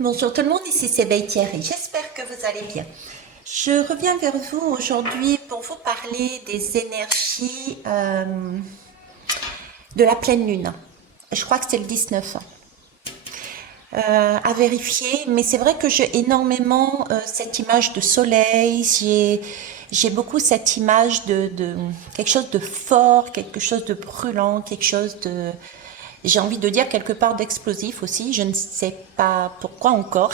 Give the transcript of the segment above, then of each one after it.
Bonjour tout le monde, ici c'est Thierry. J'espère que vous allez bien. Je reviens vers vous aujourd'hui pour vous parler des énergies de la pleine lune. Je crois que c'est le 19 à vérifier, mais c'est vrai que j'ai énormément cette image de soleil, j'ai beaucoup cette image de quelque chose de fort, quelque chose de brûlant, quelque chose de, j'ai envie de dire quelque part d'explosif aussi, je ne sais pas pourquoi encore.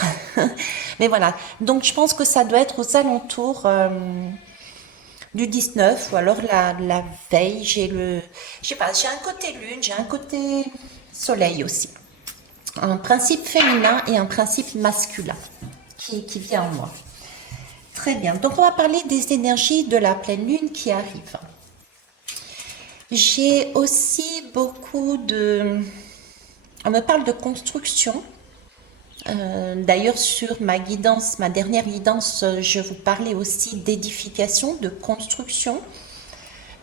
Mais voilà, donc je pense que ça doit être aux alentours du 19 ou alors la veille. Je sais pas, j'ai un côté lune, j'ai un côté soleil aussi. Un principe féminin et un principe masculin qui vient en moi. Très bien, donc on va parler des énergies de la pleine lune qui arrivent. J'ai aussi beaucoup de... On me parle de construction. D'ailleurs, sur ma guidance, ma dernière guidance, je vous parlais aussi d'édification, de construction,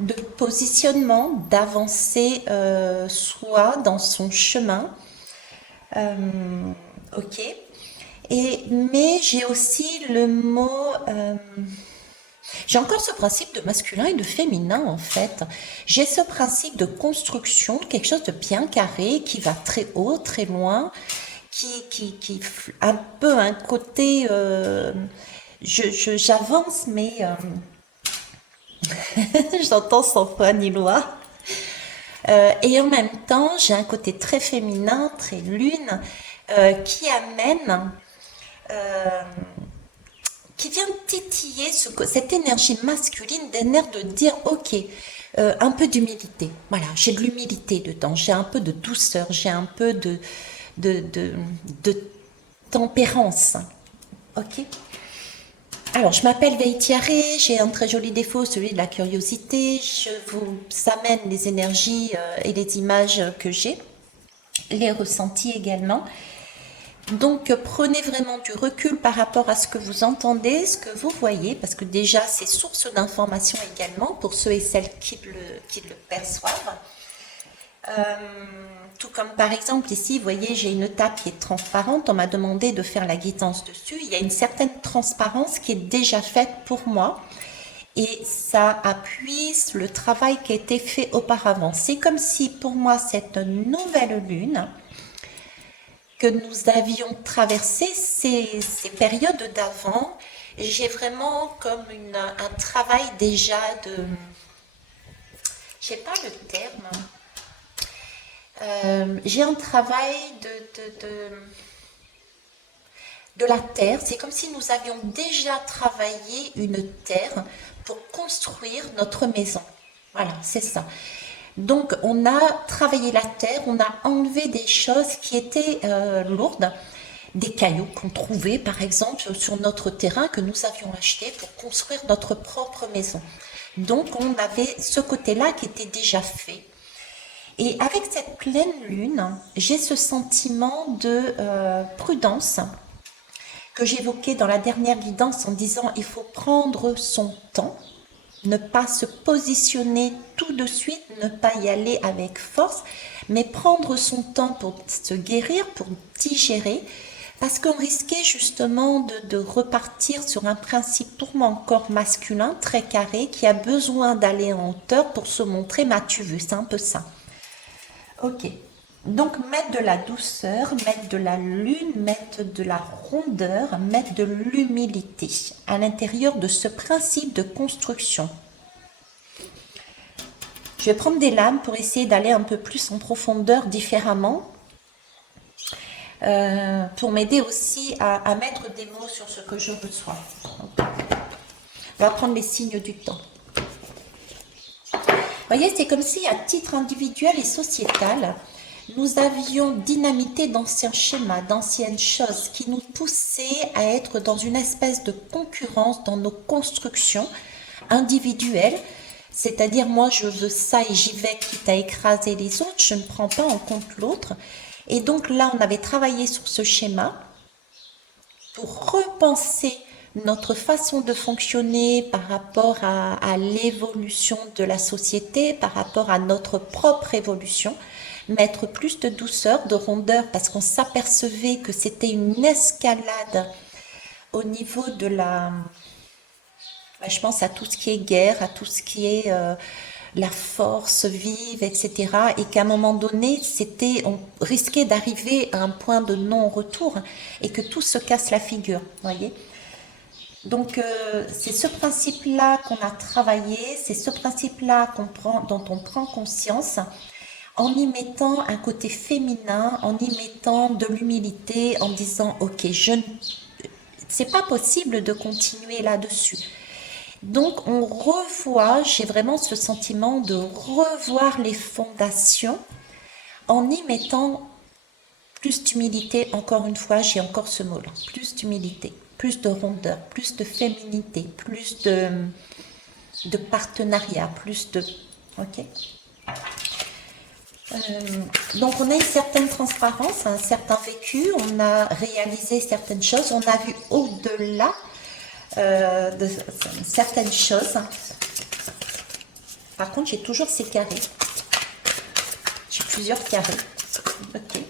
de positionnement, d'avancer soi dans son chemin. Ok. Mais j'ai aussi le mot. J'ai encore ce principe de masculin et de féminin en fait. J'ai ce principe de construction, quelque chose de bien carré qui va très haut, très loin, qui un peu un côté. J'avance, mais j'entends sans foi ni loi. Et en même temps, j'ai un côté très féminin, très lune, qui amène, qui vient titiller cette énergie masculine d'un air de dire, ok, un peu d'humilité. Voilà, j'ai de l'humilité dedans, j'ai un peu de douceur, j'ai un peu de, de, de tempérance. Ok. Alors, je m'appelle Veitiaré, j'ai un très joli défaut, celui de la curiosité. Je vous amène les énergies et les images que j'ai, les ressentis également. Donc, prenez vraiment du recul par rapport à ce que vous entendez, ce que vous voyez, parce que déjà, c'est source d'information également pour ceux et celles qui le perçoivent. Tout comme par exemple ici, vous voyez, j'ai une table qui est transparente. On m'a demandé de faire la guidance dessus. Il y a une certaine transparence qui est déjà faite pour moi. Et ça appuie le travail qui a été fait auparavant. C'est comme si pour moi, cette nouvelle lune, que nous avions traversé ces périodes d'avant, j'ai vraiment comme un travail déjà de... Je sais pas le terme. J'ai un travail de la terre. C'est comme si nous avions déjà travaillé une terre pour construire notre maison. Voilà, c'est ça. Donc, on a travaillé la terre, on a enlevé des choses qui étaient lourdes, des cailloux qu'on trouvait, par exemple, sur notre terrain que nous avions acheté pour construire notre propre maison. Donc, on avait ce côté-là qui était déjà fait. Et avec cette pleine lune, j'ai ce sentiment de prudence que j'évoquais dans la dernière guidance en disant il faut prendre son temps, ne pas se positionner tout de suite, ne pas y aller avec force, mais prendre son temps pour se guérir, pour digérer, parce qu'on risquait justement de repartir sur un principe pour moi encore masculin, très carré, qui a besoin d'aller en hauteur pour se montrer mature. C'est un peu ça. Ok. Donc mettre de la douceur, mettre de la lune, mettre de la rondeur, mettre de l'humilité à l'intérieur de ce principe de construction. Je vais prendre des lames pour essayer d'aller un peu plus en profondeur différemment, pour m'aider aussi à mettre des mots sur ce que je reçois. On va prendre les signes du temps. Vous voyez, c'est comme si à titre individuel et sociétal, nous avions dynamité d'anciens schémas, d'anciennes choses qui nous poussaient à être dans une espèce de concurrence dans nos constructions individuelles. C'est-à-dire, moi, je veux ça et j'y vais quitte à écraser les autres, je ne prends pas en compte l'autre. Et donc là, on avait travaillé sur ce schéma pour repenser notre façon de fonctionner par rapport à l'évolution de la société, par rapport à notre propre évolution. mettre plus de douceur, de rondeur, parce qu'on s'apercevait que c'était une escalade au niveau de la... Je pense à tout ce qui est guerre, à tout ce qui est la force vive, etc. Et qu'à un moment donné, on risquait d'arriver à un point de non-retour et que tout se casse la figure, voyez. Donc c'est ce principe-là qu'on a travaillé, c'est ce principe-là dont on prend conscience en y mettant un côté féminin, en y mettant de l'humilité, en disant ok, c'est pas possible de continuer là-dessus. Donc on revoit, j'ai vraiment ce sentiment de revoir les fondations en y mettant plus d'humilité. Encore une fois, j'ai encore ce mot-là, plus d'humilité, plus de rondeur, plus de féminité, plus de partenariat, plus de... Ok. Donc on a une certaine transparence, un certain vécu, on a réalisé certaines choses, on a vu au-delà de certaines choses. Par contre, j'ai toujours ces carrés. J'ai plusieurs carrés. Ok.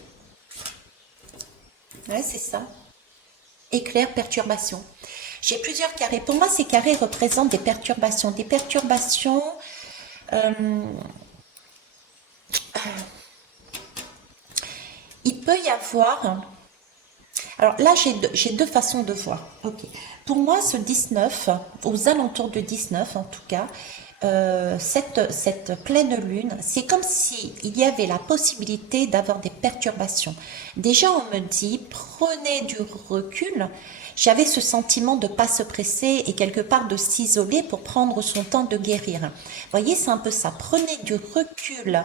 Ouais, c'est ça. Éclair, perturbation. J'ai plusieurs carrés. Pour moi, ces carrés représentent des perturbations. Des perturbations... il peut y avoir... Alors là, j'ai deux façons de voir. Ok. Pour moi, ce 19, aux alentours de 19 en tout cas, cette pleine lune, c'est comme s'il y avait la possibilité d'avoir des perturbations. Déjà, on me dit, prenez du recul. J'avais ce sentiment de ne pas se presser et quelque part de s'isoler pour prendre son temps de guérir. Vous voyez, c'est un peu ça. Prenez du recul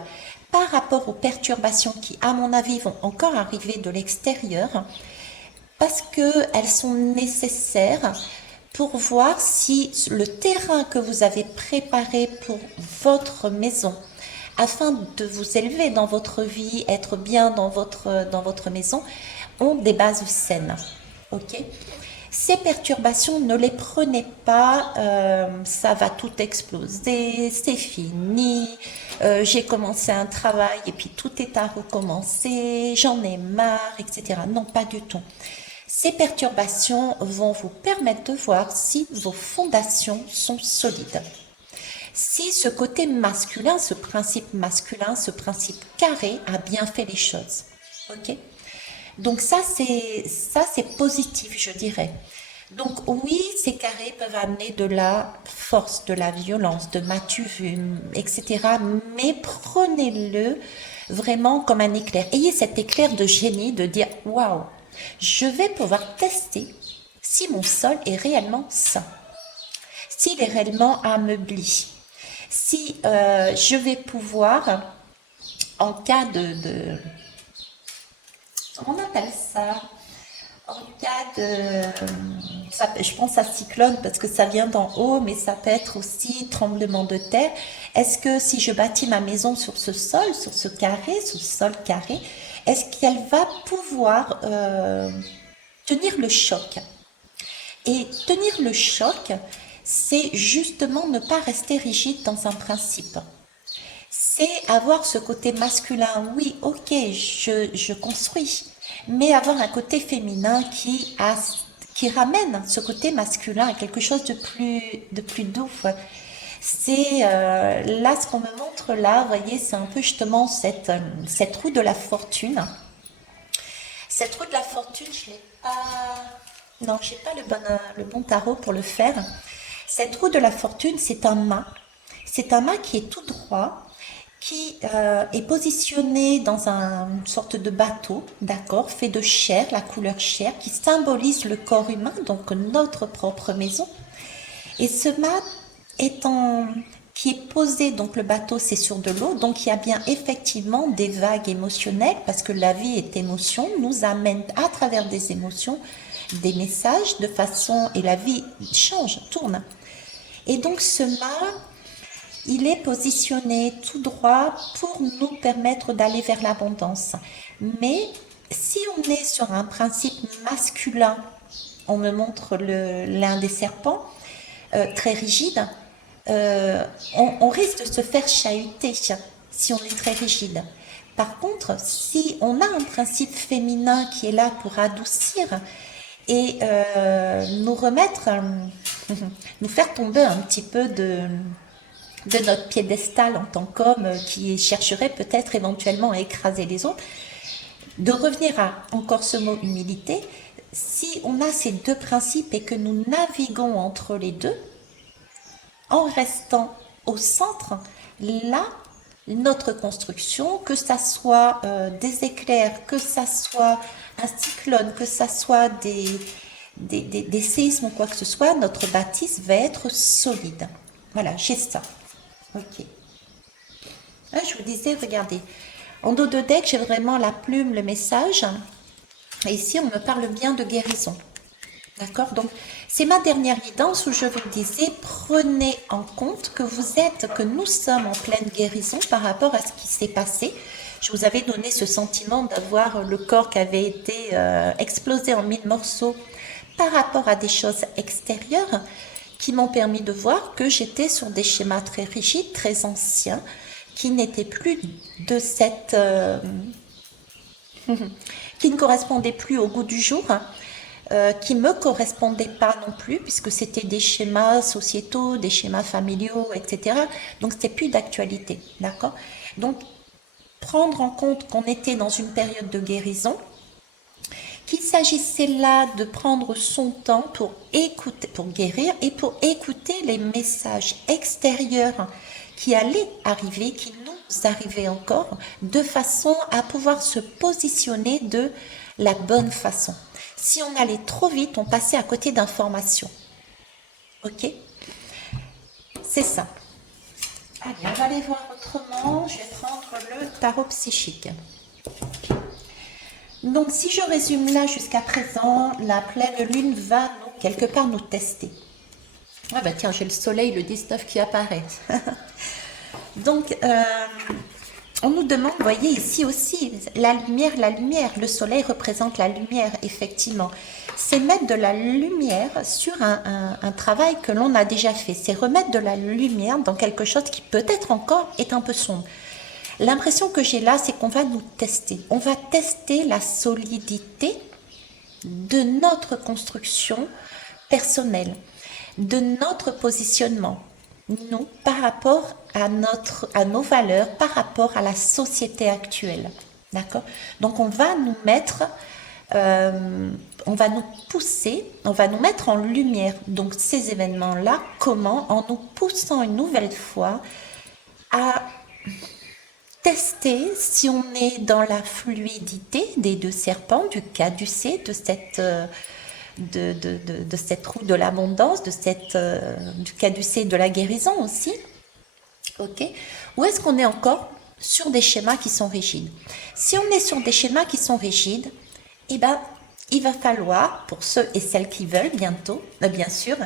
par rapport aux perturbations qui, à mon avis, vont encore arriver de l'extérieur, parce qu'elles sont nécessaires pour voir si le terrain que vous avez préparé pour votre maison, afin de vous élever dans votre vie, être bien dans votre maison, ont des bases saines. Ok ? Ces perturbations, ne les prenez pas, ça va tout exploser, c'est fini, j'ai commencé un travail et puis tout est à recommencer, j'en ai marre, etc. Non, pas du tout. Ces perturbations vont vous permettre de voir si vos fondations sont solides. Si ce côté masculin, ce principe masculin, ce principe carré a bien fait les choses. Ok ? Donc ça c'est positif, je dirais. Donc oui, ces carrés peuvent amener de la force, de la violence, de m'as-tu vu, etc. Mais prenez-le vraiment comme un éclair. Ayez cet éclair de génie de dire waouh, je vais pouvoir tester si mon sol est réellement sain, s'il est réellement ameubli, si je vais pouvoir, en cas de comment on appelle ça, en cas de, je pense à cyclone parce que ça vient d'en haut, mais ça peut être aussi tremblement de terre. Est-ce que si je bâtis ma maison sur ce sol, sur ce carré, sur ce sol carré, est-ce qu'elle va pouvoir tenir le choc? Et tenir le choc, c'est justement ne pas rester rigide dans un principe. C'est avoir ce côté masculin, oui, ok, je construis, mais avoir un côté féminin qui ramène ce côté masculin à quelque chose de plus doux. C'est là ce qu'on me montre là, vous voyez, c'est un peu justement cette roue de la fortune. Cette roue de la fortune, je l'ai pas... Non, je n'ai pas le bon tarot pour le faire. Cette roue de la fortune, c'est un mât. C'est un mât qui est tout droit, qui est positionné dans une sorte de bateau, d'accord, fait de chair, la couleur chair, qui symbolise le corps humain, donc notre propre maison. Et ce mât qui est posé, donc le bateau c'est sur de l'eau, donc il y a bien effectivement des vagues émotionnelles, parce que la vie est émotion, nous amène à travers des émotions, des messages de façon, et la vie change, tourne. Et donc ce mât, il est positionné tout droit pour nous permettre d'aller vers l'abondance. Mais si on est sur un principe masculin, on me montre l'un des serpents, très rigide, on risque de se faire chahuter si on est très rigide. Par contre, si on a un principe féminin qui est là pour adoucir et nous remettre, nous faire tomber un petit peu de notre piédestal en tant qu'homme qui chercherait peut-être éventuellement à écraser les autres, de revenir à encore ce mot humilité, si on a ces deux principes et que nous naviguons entre les deux, en restant au centre, là, notre construction, que ça soit des éclairs, que ça soit un cyclone, que ça soit des séismes ou quoi que ce soit, notre bâtisse va être solide. Voilà, j'ai ça. Ok. Ah, je vous disais, regardez, en dos de deck, j'ai vraiment la plume, le message. Et ici, on me parle bien de guérison. D'accord? Donc, c'est ma dernière guidance où je vous disais, prenez en compte que nous sommes en pleine guérison par rapport à ce qui s'est passé. Je vous avais donné ce sentiment d'avoir le corps qui avait été explosé en 1000 morceaux par rapport à des choses extérieures qui m'ont permis de voir que j'étais sur des schémas très rigides, très anciens, qui n'étaient plus de cette... qui ne correspondaient plus au goût du jour, qui ne me correspondaient pas non plus, puisque c'était des schémas sociétaux, des schémas familiaux, etc. Donc, c'était plus d'actualité, d'accord? Donc, prendre en compte qu'on était dans une période de guérison, qu'il s'agissait là de prendre son temps pour écouter, pour guérir et pour écouter les messages extérieurs qui allaient arriver, qui nous arrivaient encore, de façon à pouvoir se positionner de la bonne façon. Si on allait trop vite, on passait à côté d'informations. Ok? C'est ça. Allez, on va aller voir autrement. Je vais prendre le tarot psychique. Donc, si je résume là jusqu'à présent, la pleine lune va quelque part nous tester. Ah bah tiens, j'ai le soleil, le 19 qui apparaît. Donc, on nous demande, vous voyez ici aussi, la lumière, le soleil représente la lumière, effectivement. C'est mettre de la lumière sur un travail que l'on a déjà fait. C'est remettre de la lumière dans quelque chose qui peut-être encore est un peu sombre. L'impression que j'ai là, c'est qu'on va nous tester. On va tester la solidité de notre construction personnelle, de notre positionnement, nous, par rapport à nos valeurs, par rapport à la société actuelle. D'accord? Donc, on va nous mettre, on va nous pousser, on va nous mettre en lumière. Donc, ces événements-là, comment? En nous poussant une nouvelle fois à tester si on est dans la fluidité des deux serpents, du caducée, de cette roue de l'abondance, du caducée de la guérison aussi. Ok? Ou est-ce qu'on est encore sur des schémas qui sont rigides? Si on est sur des schémas qui sont rigides, eh ben, il va falloir, pour ceux et celles qui veulent bientôt, bien sûr,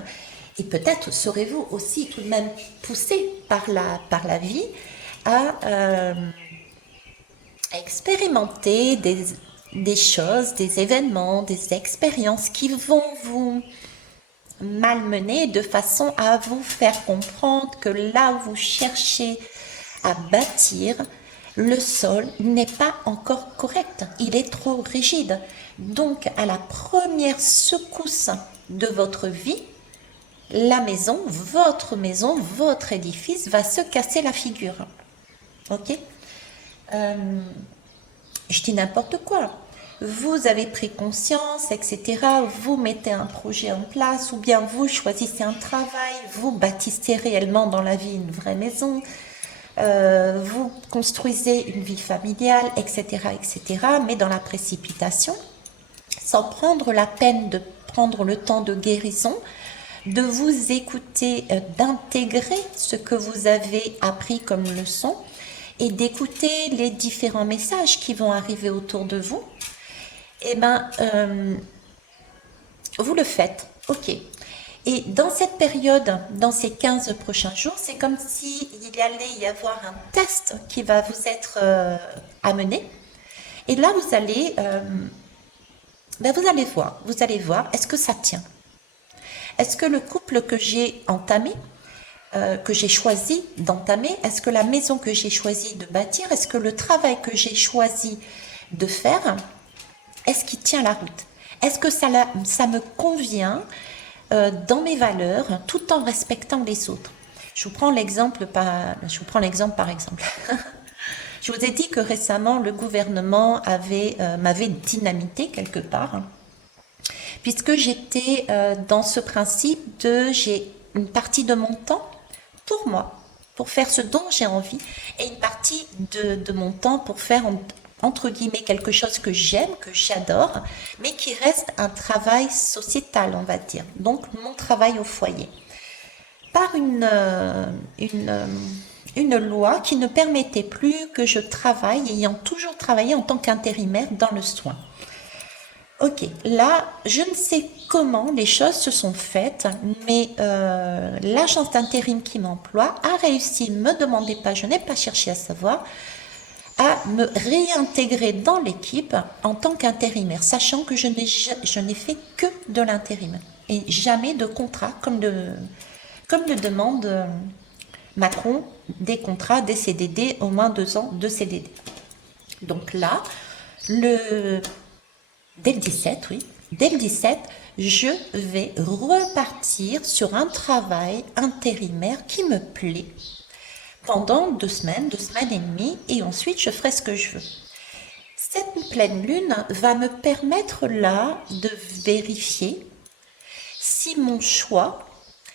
et peut-être serez-vous aussi tout de même poussé par la vie, à expérimenter des choses, des événements, des expériences qui vont vous malmener de façon à vous faire comprendre que là où vous cherchez à bâtir, le sol n'est pas encore correct, il est trop rigide. Donc, à la première secousse de votre vie, votre maison, votre édifice va se casser la figure. Ok? Je dis n'importe quoi. Vous avez pris conscience, etc. Vous mettez un projet en place ou bien vous choisissez un travail, vous bâtissez réellement dans la vie une vraie maison, vous construisez une vie familiale, etc., etc. Mais dans la précipitation, sans prendre la peine de prendre le temps de guérison, de vous écouter, d'intégrer ce que vous avez appris comme leçon et d'écouter les différents messages qui vont arriver autour de vous, eh bien, vous le faites. Ok. Et dans cette période, dans ces 15 prochains jours, c'est comme s'il allait y avoir un test qui va vous être amené. Et là, vous allez voir, est-ce que ça tient? Est-ce que le couple que j'ai entamé, que j'ai choisi d'entamer, est-ce que la maison que j'ai choisi de bâtir, est-ce que le travail que j'ai choisi de faire, est-ce qu'il tient la route? Est-ce que ça me convient dans mes valeurs tout en respectant les autres? Je vous prends l'exemple par exemple. Je vous ai dit que récemment, le gouvernement m'avait dynamité quelque part, puisque j'étais dans ce principe j'ai une partie de mon temps pour moi, pour faire ce dont j'ai envie, et une partie de mon temps pour faire, entre guillemets, quelque chose que j'aime, que j'adore, mais qui reste un travail sociétal, on va dire. Donc, mon travail au foyer. Par une loi qui ne permettait plus que je travaille, ayant toujours travaillé en tant qu'intérimaire dans le soin. Ok, là, je ne sais comment les choses se sont faites, mais l'agence d'intérim qui m'emploie a réussi, ne me demandez pas, je n'ai pas cherché à savoir, à me réintégrer dans l'équipe en tant qu'intérimaire, sachant que je n'ai fait que de l'intérim et jamais de contrat, comme le demande Macron, des contrats, des CDD, au moins 2 ans de CDD. Donc là, dès le 17, je vais repartir sur un travail intérimaire qui me plaît pendant 2 semaines et demie, et ensuite je ferai ce que je veux. Cette pleine lune va me permettre là de vérifier si mon choix,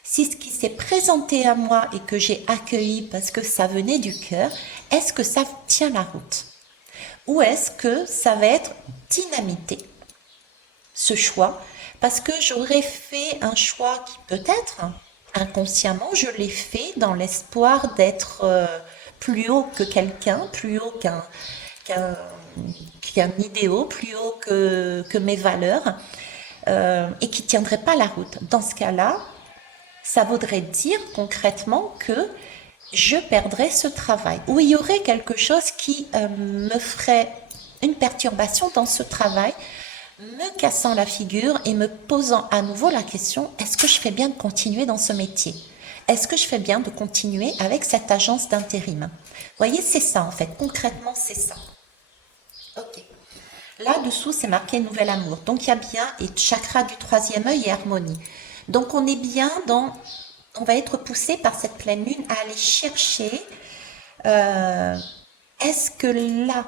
si ce qui s'est présenté à moi et que j'ai accueilli parce que ça venait du cœur, est-ce que ça tient la route? Ou est-ce que ça va être dynamité, ce choix, parce que j'aurais fait un choix qui peut-être, inconsciemment, je l'ai fait dans l'espoir d'être plus haut que quelqu'un, plus haut qu'un idéal, plus haut que mes valeurs, et qui ne tiendrait pas la route. Dans ce cas-là, ça voudrait dire concrètement que je perdrais ce travail, ou il y aurait quelque chose qui me ferait une perturbation dans ce travail, me cassant la figure et me posant à nouveau la question, est-ce que je fais bien de continuer dans ce métier? Est-ce que je fais bien de continuer avec cette agence d'intérim? Vous voyez, c'est ça en fait, concrètement c'est ça. Ok. Là-dessous, c'est marqué nouvel amour. Donc il y a bien, et chakra du 3e œil et harmonie. Donc on est bien on va être poussé par cette pleine lune à aller chercher, est-ce que là,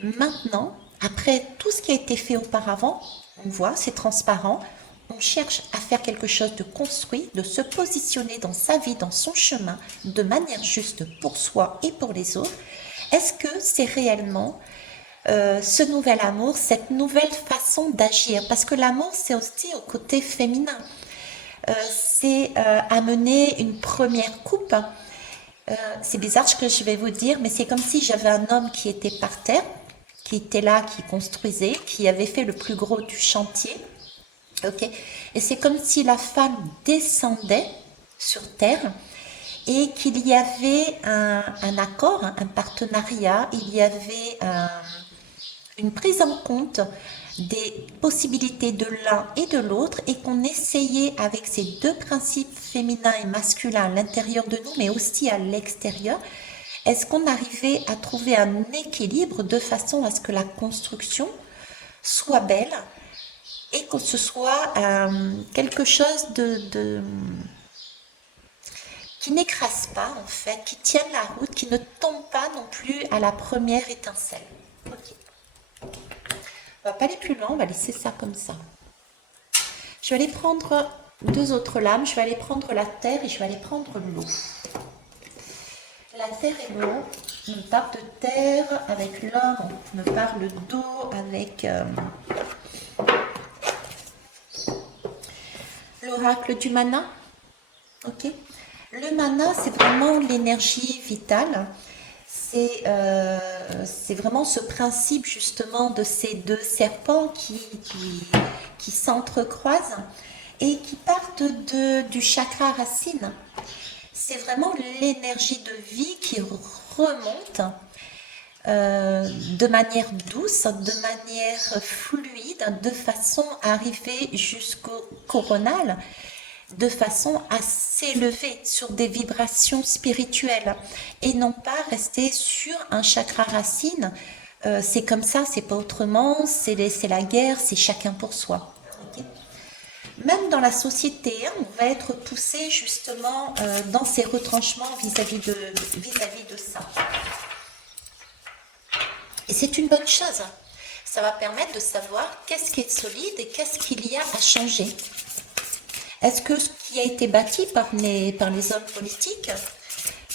maintenant, après tout ce qui a été fait auparavant, on voit, c'est transparent, on cherche à faire quelque chose de construit, de se positionner dans sa vie, dans son chemin, de manière juste pour soi et pour les autres. Est-ce que c'est réellement ce nouvel amour, cette nouvelle façon d'agir? Parce que l'amour, c'est aussi au côté féminin. C'est amener une première coupe. C'est bizarre ce que je vais vous dire, mais c'est comme si j'avais un homme qui était par terre, qui était là, qui construisait, qui avait fait le plus gros du chantier. Ok. Et c'est comme si la femme descendait sur terre et qu'il y avait un accord, un partenariat, il y avait une prise en compte des possibilités de l'un et de l'autre, et qu'on essayait avec ces 2 principes féminins et masculins à l'intérieur de nous, mais aussi à l'extérieur, est-ce qu'on arrivait à trouver un équilibre de façon à ce que la construction soit belle et que ce soit quelque chose qui n'écrase pas en fait, qui tienne la route, qui ne tombe pas non plus à la première étincelle. Ok. On va pas aller plus loin, on va laisser ça comme ça. Je vais aller prendre 2 autres lames, je vais aller prendre la terre et je vais aller prendre l'eau. La terre et l'eau, on me parle de terre avec l'homme, on me parle d'eau avec l'oracle du mana. Ok. Le mana, c'est vraiment l'énergie vitale. C'est vraiment ce principe justement de ces 2 serpents qui s'entrecroisent et qui partent du chakra racine. C'est vraiment l'énergie de vie qui remonte de manière douce, de manière fluide, de façon à arriver jusqu'au coronal. de façon à s'élever sur des vibrations spirituelles et non pas rester sur un chakra racine. C'est comme ça, c'est pas autrement, c'est la guerre, c'est chacun pour soi. Okay. Même dans la société, hein, on va être poussé justement dans ces retranchements vis-à-vis de ça. Et c'est une bonne chose. Ça va permettre de savoir qu'est-ce qui est solide et qu'est-ce qu'il y a à changer. Est-ce que ce qui a été bâti par les hommes politiques,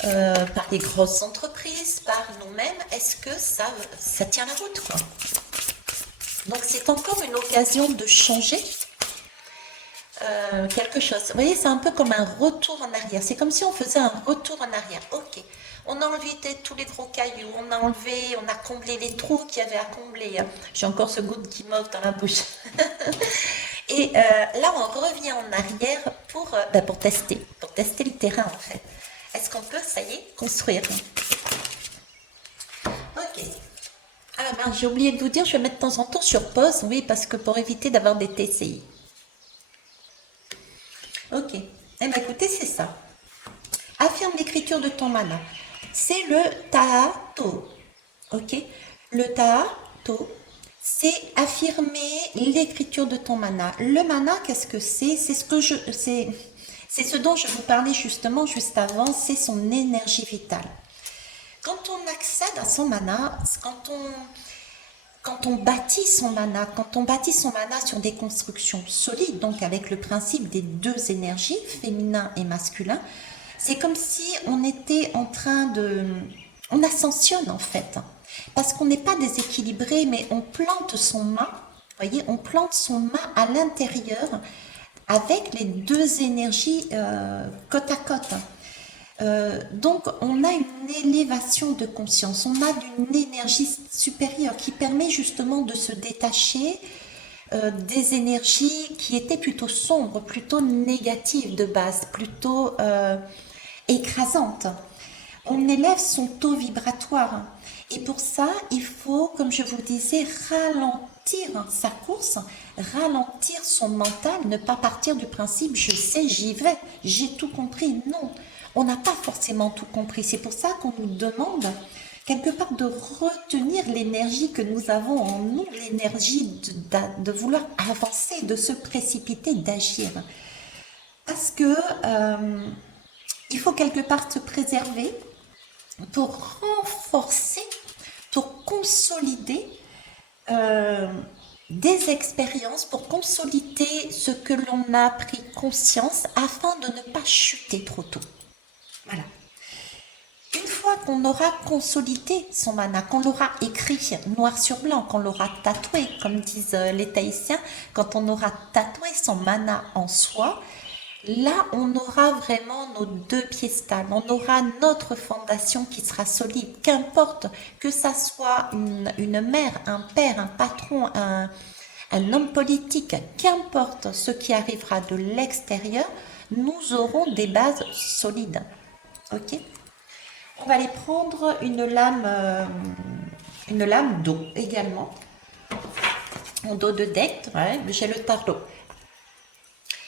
par les grosses entreprises, par nous-mêmes, est-ce que ça tient la route, quoi? Donc c'est encore une occasion de changer quelque chose. Vous voyez, c'est un peu comme un retour en arrière. C'est comme si on faisait un retour en arrière. Ok, on a enlevé tous les gros cailloux, on a comblé les trous qu'il y avait à combler. J'ai encore ce goût de guimauve dans la bouche. Et là, on revient en arrière pour tester le terrain en fait. Est-ce qu'on peut, ça y est, construire? Ok. Ah ben, j'ai oublié de vous dire, je vais mettre de temps en temps sur pause, oui, parce que pour éviter d'avoir des TCI. Ok. Eh bien, écoutez, c'est ça. Affirme l'écriture de ton mana. C'est le Tato. Ok. Le Tato, c'est affirmer l'écriture de ton mana. Le mana, qu'est-ce que c'est? C'est ce dont je vous parlais justement juste avant, c'est son énergie vitale. Quand on accède à son mana, quand on bâtit son mana sur des constructions solides, donc avec le principe des deux énergies, féminin et masculin, c'est comme si on était en train de... On ascensionne en fait, parce qu'on n'est pas déséquilibré, mais on plante son mât, voyez, on plante son mât à l'intérieur avec les deux énergies côte à côte. Donc on a une élévation de conscience, on a une énergie supérieure qui permet justement de se détacher des énergies qui étaient plutôt sombres, plutôt négatives de base, plutôt écrasantes. On élève son taux vibratoire et pour ça il faut, comme je vous disais, ralentir sa course, ralentir son mental, ne pas partir du principe je sais, j'y vais, j'ai tout compris. Non, on n'a pas forcément tout compris. C'est pour ça qu'on nous demande quelque part de retenir l'énergie que nous avons en nous, l'énergie de vouloir avancer, de se précipiter, d'agir. Parce que il faut quelque part se préserver pour renforcer, pour consolider des expériences, pour consolider ce que l'on a pris conscience afin de ne pas chuter trop tôt. Voilà. Une fois qu'on aura consolidé son mana, qu'on l'aura écrit noir sur blanc, qu'on l'aura tatoué, comme disent les Tahitiens, quand on aura tatoué son mana en soi, là on aura vraiment nos deux piédestals, on aura notre fondation qui sera solide, qu'importe que ça soit une mère, un père, un patron, un homme politique, qu'importe ce qui arrivera de l'extérieur, nous aurons des bases solides. Ok, on va aller prendre une lame d'eau également, en dos de deck, ouais, j'ai le tarot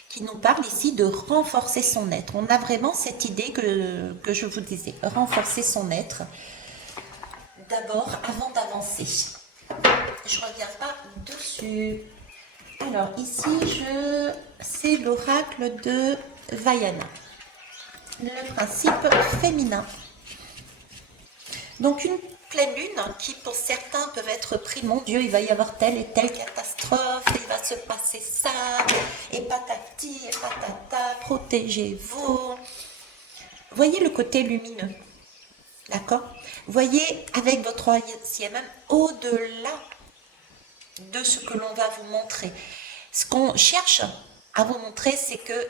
qui nous parle ici de renforcer son être. On a vraiment cette idée que je vous disais, renforcer son être d'abord avant d'avancer. Je ne reviens pas dessus. Alors ici, c'est l'oracle de Vaiana. Le principe féminin. Donc une pleine lune qui pour certains peuvent être pris, mon Dieu, il va y avoir telle et telle catastrophe, il va se passer ça, et patati et patata, protégez-vous. Voyez le côté lumineux, d'accord? Voyez avec votre troisième âme au-delà de ce que l'on va vous montrer. Ce qu'on cherche à vous montrer, c'est que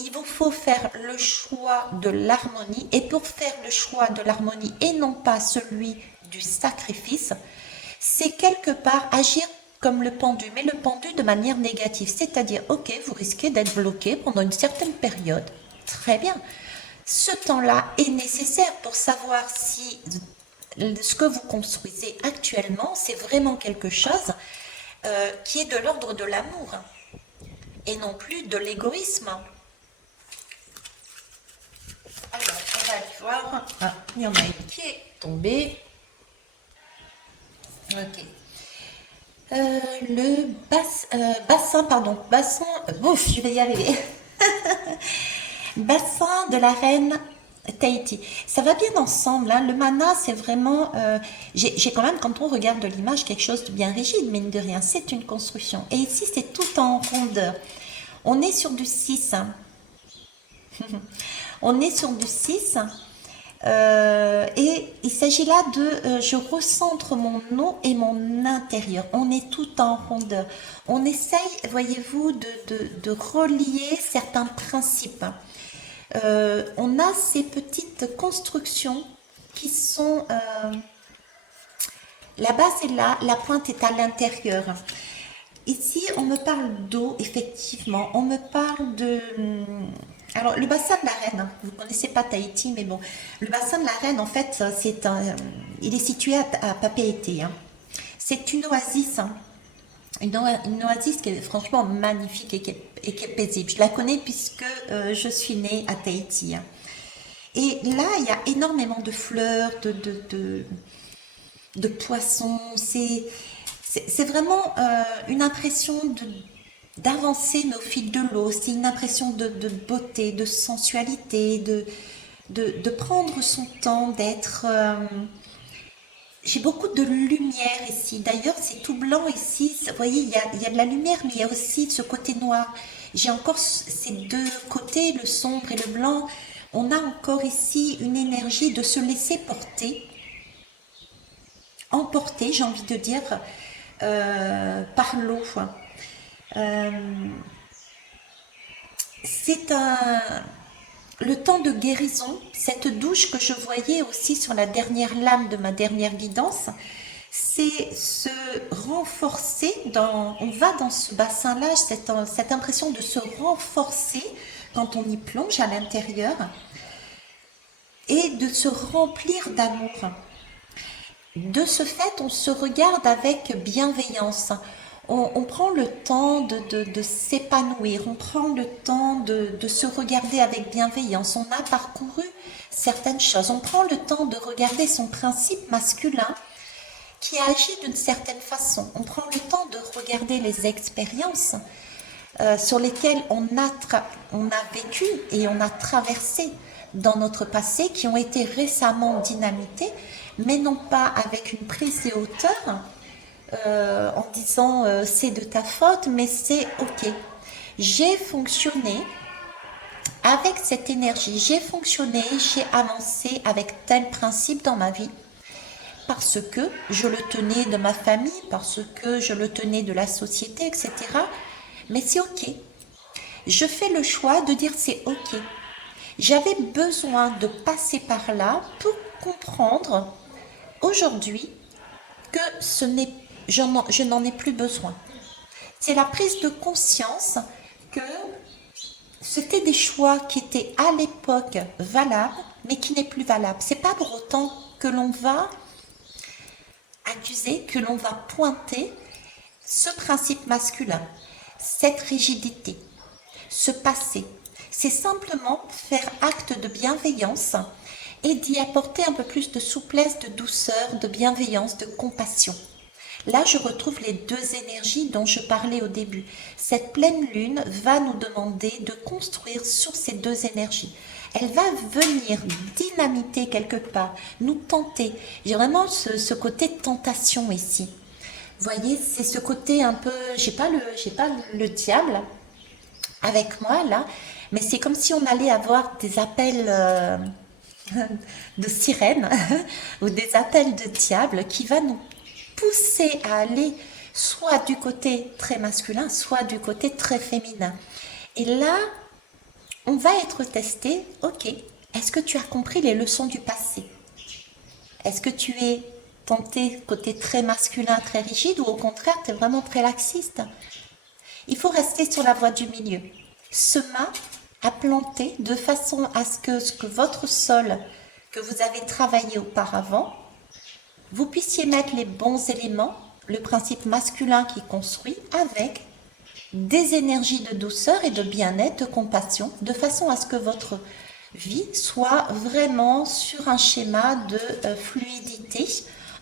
il vous faut faire le choix de l'harmonie, et pour faire le choix de l'harmonie et non pas celui du sacrifice, c'est quelque part agir comme le pendu, mais le pendu de manière négative, c'est-à-dire, ok, vous risquez d'être bloqué pendant une certaine période, très bien, ce temps-là est nécessaire pour savoir si ce que vous construisez actuellement, c'est vraiment quelque chose qui est de l'ordre de l'amour. et non plus de l'égoïsme. Alors, on va aller voir. Ah, il y en a une qui est tombée. Ok. Bassin, ouf, je vais y arriver. Bassin de la reine Tahiti. Ça va bien ensemble, hein. Le mana, c'est vraiment... j'ai quand même, quand on regarde l'image, quelque chose de bien rigide, mine de rien. C'est une construction. Et ici, c'est tout en rondeur. On est sur du 6. Hein. On est sur du 6. Et il s'agit là de... je recentre mon eau et mon intérieur. On est tout en rondeur. On essaye, voyez-vous, de relier certains principes. On a ces petites constructions qui sont... la base est là, la pointe est à l'intérieur. Ici, on me parle d'eau, effectivement. On me parle de... Alors, le bassin de la Reine, hein, vous ne connaissez pas Tahiti, mais bon. Le bassin de la Reine, en fait, il est situé à Papeete. Hein. C'est une oasis. Hein. Une oasis qui est franchement magnifique et qui est paisible. Je la connais puisque je suis née à Tahiti. Hein. Et là, il y a énormément de fleurs, de poissons. C'est vraiment une impression d'avancer mais au fil de l'eau. C'est une impression de beauté, de sensualité, de prendre son temps, d'être... j'ai beaucoup de lumière ici. D'ailleurs, c'est tout blanc ici. Vous voyez, il y a de la lumière, mais il y a aussi ce côté noir. J'ai encore ces deux côtés, le sombre et le blanc. On a encore ici une énergie de se laisser porter. Emporter, j'ai envie de dire, par l'eau. C'est le temps de guérison, cette douche que je voyais aussi sur la dernière lame de ma dernière guidance, c'est se renforcer, on va dans ce bassin-là, cette impression de se renforcer quand on y plonge à l'intérieur et de se remplir d'amour. De ce fait, on se regarde avec bienveillance. On prend le temps de s'épanouir, on prend le temps de se regarder avec bienveillance. On a parcouru certaines choses. On prend le temps de regarder son principe masculin qui agit d'une certaine façon. On prend le temps de regarder les expériences sur lesquelles on a vécu et on a traversé dans notre passé, qui ont été récemment dynamitées, mais non pas avec une prise de hauteur, en disant c'est de ta faute, mais c'est ok. J'ai fonctionné avec cette énergie, j'ai fonctionné, j'ai avancé avec tel principe dans ma vie, parce que je le tenais de ma famille, parce que je le tenais de la société, etc. Mais c'est ok. Je fais le choix de dire c'est ok. J'avais besoin de passer par là pour comprendre aujourd'hui que je n'en ai plus besoin. C'est la prise de conscience que c'était des choix qui étaient à l'époque valables, mais qui n'est plus valable. C'est pas pour autant que l'on va accuser, que l'on va pointer ce principe masculin, cette rigidité, ce passé. C'est simplement faire acte de bienveillance et d'y apporter un peu plus de souplesse, de douceur, de bienveillance, de compassion. Là, je retrouve les deux énergies dont je parlais au début. Cette pleine lune va nous demander de construire sur ces deux énergies. Elle va venir dynamiter quelque part, nous tenter. J'ai vraiment ce côté de tentation ici. Vous voyez, c'est ce côté un peu... J'ai pas le diable avec moi, là, mais c'est comme si on allait avoir des appels de sirène ou des appels de diable qui va nous pousser à aller soit du côté très masculin, soit du côté très féminin. Et là, on va être testé, ok, est-ce que tu as compris les leçons du passé? Est-ce que tu es tenté côté très masculin, très rigide, ou au contraire, tu es vraiment très laxiste? Il faut rester sur la voie du milieu. Semer à planter de façon à ce que votre sol que vous avez travaillé auparavant, vous puissiez mettre les bons éléments, le principe masculin qui construit avec des énergies de douceur et de bien-être, de compassion, de façon à ce que votre vie soit vraiment sur un schéma de fluidité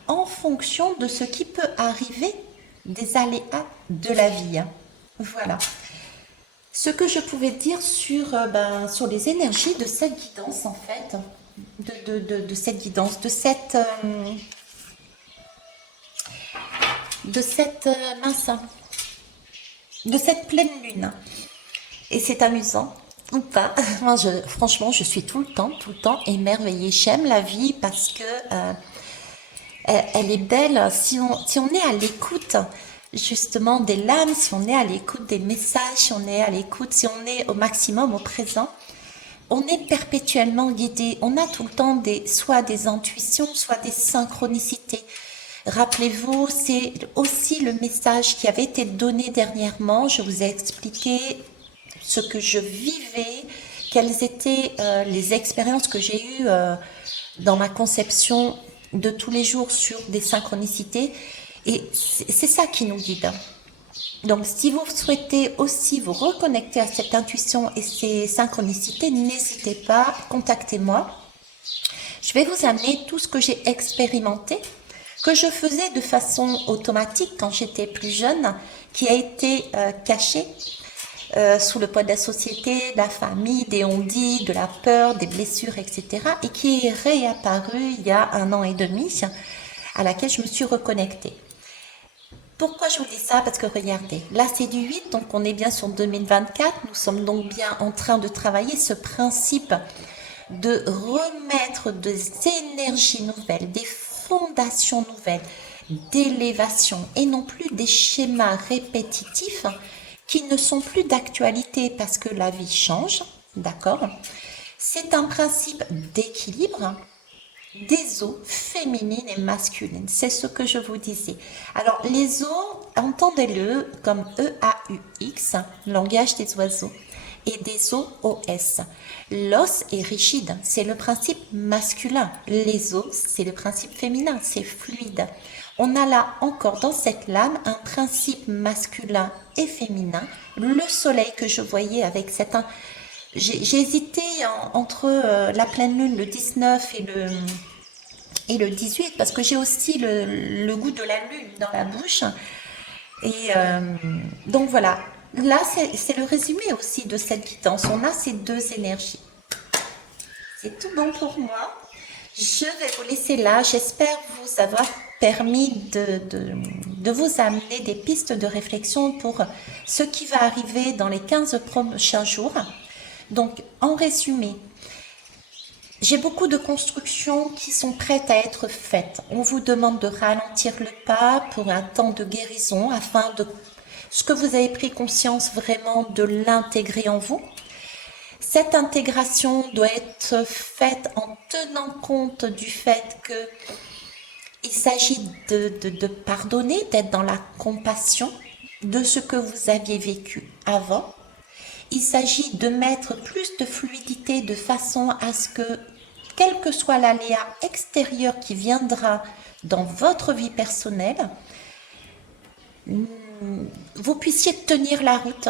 en fonction de ce qui peut arriver des aléas de la vie. Voilà. Ce que je pouvais dire sur les énergies de cette guidance, en fait, de cette guidance, mince, de cette pleine lune. Et c'est amusant, ou pas. Moi, franchement, je suis tout le temps émerveillée. J'aime la vie parce que elle est belle. Si on est à l'écoute, justement, des lames, si on est à l'écoute des messages, si on est à l'écoute, si on est au maximum au présent, on est perpétuellement guidé. On a tout le temps soit des intuitions, soit des synchronicités. Rappelez-vous, c'est aussi le message qui avait été donné dernièrement. Je vous ai expliqué ce que je vivais, quelles étaient les expériences que j'ai eues dans ma conception de tous les jours sur des synchronicités. Et c'est ça qui nous guide. Donc, si vous souhaitez aussi vous reconnecter à cette intuition et ces synchronicités, n'hésitez pas, contactez-moi. Je vais vous amener tout ce que j'ai expérimenté, que je faisais de façon automatique quand j'étais plus jeune, qui a été caché sous le poids de la société, de la famille, des on-dit, de la peur, des blessures, etc. et qui est réapparu il y a 1 an et demi, à laquelle je me suis reconnectée. Pourquoi je vous dis ça? Parce que regardez, là c'est du 8, donc on est bien sur 2024, nous sommes donc bien en train de travailler ce principe de remettre des énergies nouvelles, des fondations nouvelles, d'élévation et non plus des schémas répétitifs qui ne sont plus d'actualité parce que la vie change, d'accord? C'est un principe d'équilibre des eaux féminines et masculines. C'est ce que je vous disais. Alors, les eaux, entendez-le comme E-A-U-X, langage des oiseaux, et des os, O-S. L'os est rigide, c'est le principe masculin. Les os, c'est le principe féminin, c'est fluide. On a là encore dans cette lame un principe masculin et féminin. Le soleil que je voyais avec cette... J'ai hésité entre la pleine lune, le 19 et le 18, parce que j'ai aussi le goût de la lune dans la bouche. Et donc voilà, là c'est le résumé aussi de cette guidance. On a ces deux énergies. C'est tout bon pour moi. Je vais vous laisser là. J'espère vous avoir permis de vous amener des pistes de réflexion pour ce qui va arriver dans les 15 prochains jours. Donc, en résumé, j'ai beaucoup de constructions qui sont prêtes à être faites. On vous demande de ralentir le pas pour un temps de guérison afin de ce que vous avez pris conscience vraiment de l'intégrer en vous. Cette intégration doit être faite en tenant compte du fait que il s'agit de pardonner, d'être dans la compassion de ce que vous aviez vécu avant. Il s'agit de mettre plus de fluidité de façon à ce que, quel que soit l'aléa extérieur qui viendra dans votre vie personnelle, vous puissiez tenir la route,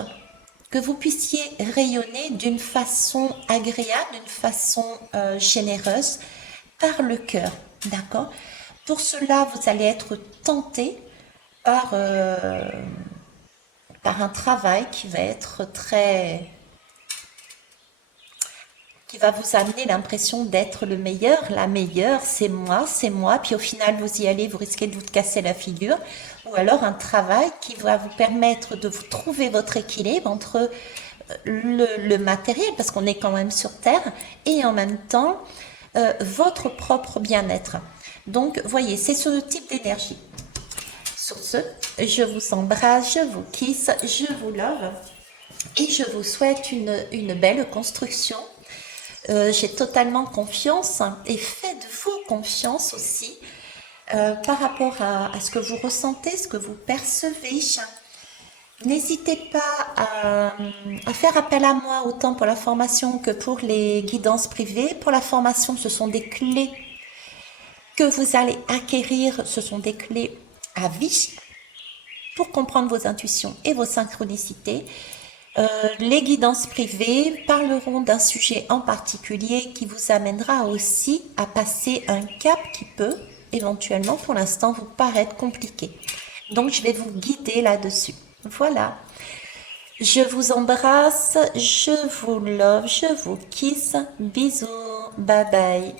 que vous puissiez rayonner d'une façon agréable, d'une façon généreuse, par le cœur, d'accord? Pour cela, vous allez être tenté par un travail qui va être qui va vous amener l'impression d'être le meilleur, la meilleure, c'est moi, puis au final vous y allez, vous risquez de vous casser la figure, ou alors un travail qui va vous permettre de vous trouver votre équilibre entre le matériel, parce qu'on est quand même sur Terre, et en même temps votre propre bien-être. Donc, voyez, c'est ce type d'énergie. Sur ce, je vous embrasse, je vous kiss, je vous love et je vous souhaite une belle construction. J'ai totalement confiance et faites-vous confiance aussi par rapport à ce que vous ressentez, ce que vous percevez. N'hésitez pas à faire appel à moi autant pour la formation que pour les guidances privées. Pour la formation, ce sont des clés que vous allez acquérir, ce sont des clés à vie. pour comprendre vos intuitions et vos synchronicités. Les guidances privées parleront d'un sujet en particulier qui vous amènera aussi à passer un cap qui peut éventuellement pour l'instant vous paraître compliqué. Donc je vais vous guider là-dessus. Voilà. Je vous embrasse, je vous love, je vous kiss. Bisous. Bye bye.